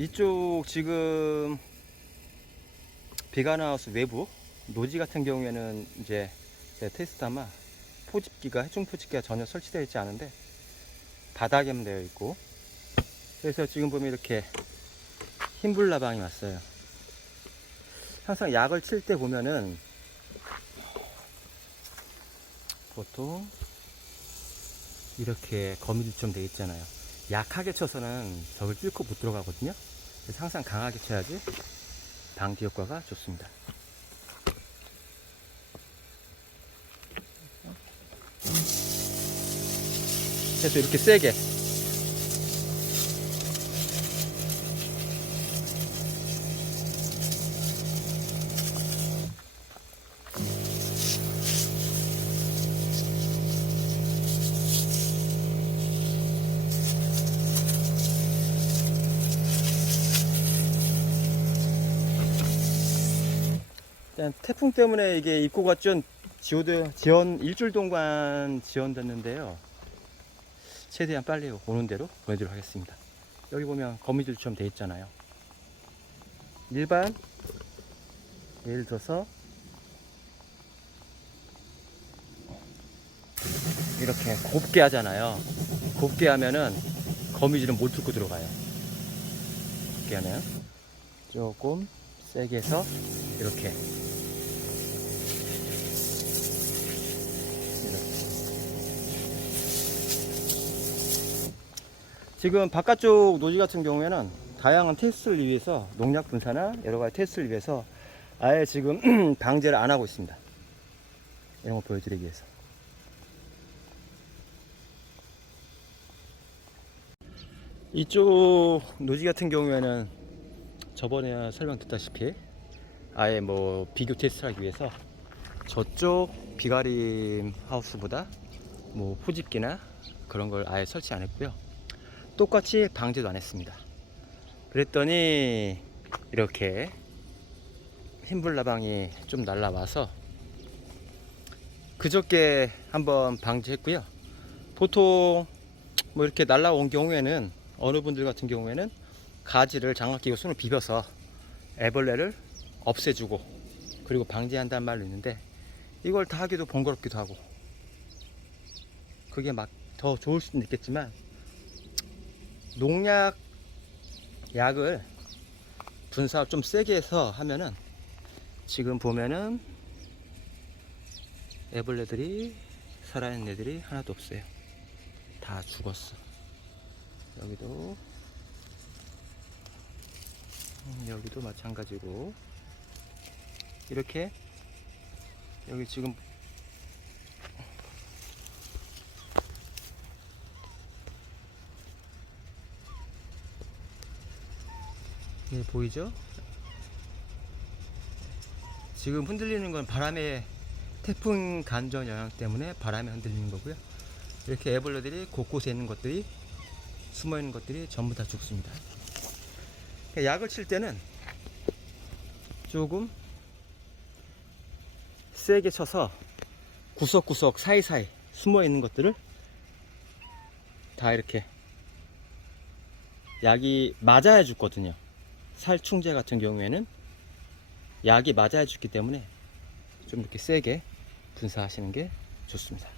이쪽 지금 비가나하우스 외부 노지 같은 경우에는 이제 제 테스트하마 포집기가 해충 포집기가 전혀 설치되어 있지 않은데 바닥에만 되어 있고 그래서 지금 보면 이렇게 흰불 나방이 왔어요. 항상 약을 칠 때 보면은 보통 이렇게 거미줄 좀돼 있잖아요. 약하게 쳐서는 벽을 뚫고 못 들어가거든요. 항상 강하게 쳐야지 방지 효과가 좋습니다. 그래서 이렇게 세게 태풍 때문에 이게 입구가 좀 지오드 지연 일주일 동안 지연됐는데요. 최대한 빨리 오는 대로 보내도록 하겠습니다. 여기 보면 거미줄처럼 돼 있잖아요. 일반 예를 들어서 이렇게 곱게 하잖아요. 곱게 하면은 거미줄은 못 뚫고 들어가요. 곱게 하면 조금 세게 해서 이렇게 지금 바깥쪽 노지 같은 경우에는 다양한 테스트를 위해서 농약 분사나 여러 가지 테스트를 위해서 아예 지금 방제를 안 하고 있습니다. 이런 거 보여드리기 위해서. 이쪽 노지 같은 경우에는 저번에 설명드렸다시피 아예 뭐 비교 테스트를 하기 위해서 저쪽 비가림 하우스보다 뭐 후집기나 그런 걸 아예 설치 안 했고요. 똑같이 방제도 안 했습니다. 그랬더니 이렇게 흰불 나방이 좀 날라와서 그저께 한번 방지했고요. 보통 뭐 이렇게 날라온 경우에는 어느 분들 같은 경우에는 가지를 장갑 끼고 손을 비벼서 애벌레를 없애주고 그리고 방지한다는 말도 있는데 이걸 다 하기도 번거롭기도 하고 그게 막 더 좋을 수는 있겠지만 농약 약을 분사 좀 세게 해서 하면은 지금 보면은 애벌레들이 살아있는 애들이 하나도 없어요. 다 죽었어. 여기도 음, 여기도 마찬가지고 이렇게 여기 지금 네, 보이죠? 지금 흔들리는 건 바람의 태풍 간전 영향 때문에 바람에 흔들리는 거고요. 이렇게 애벌레들이 곳곳에 있는 것들이 숨어 있는 것들이 전부 다 죽습니다. 그러니까 약을 칠 때는 조금 세게 쳐서 구석구석 사이사이 숨어 있는 것들을 다 이렇게 약이 맞아야 죽거든요. 살충제 같은 경우에는 약이 맞아야 죽기 때문에 좀 이렇게 세게 분사하시는 게 좋습니다.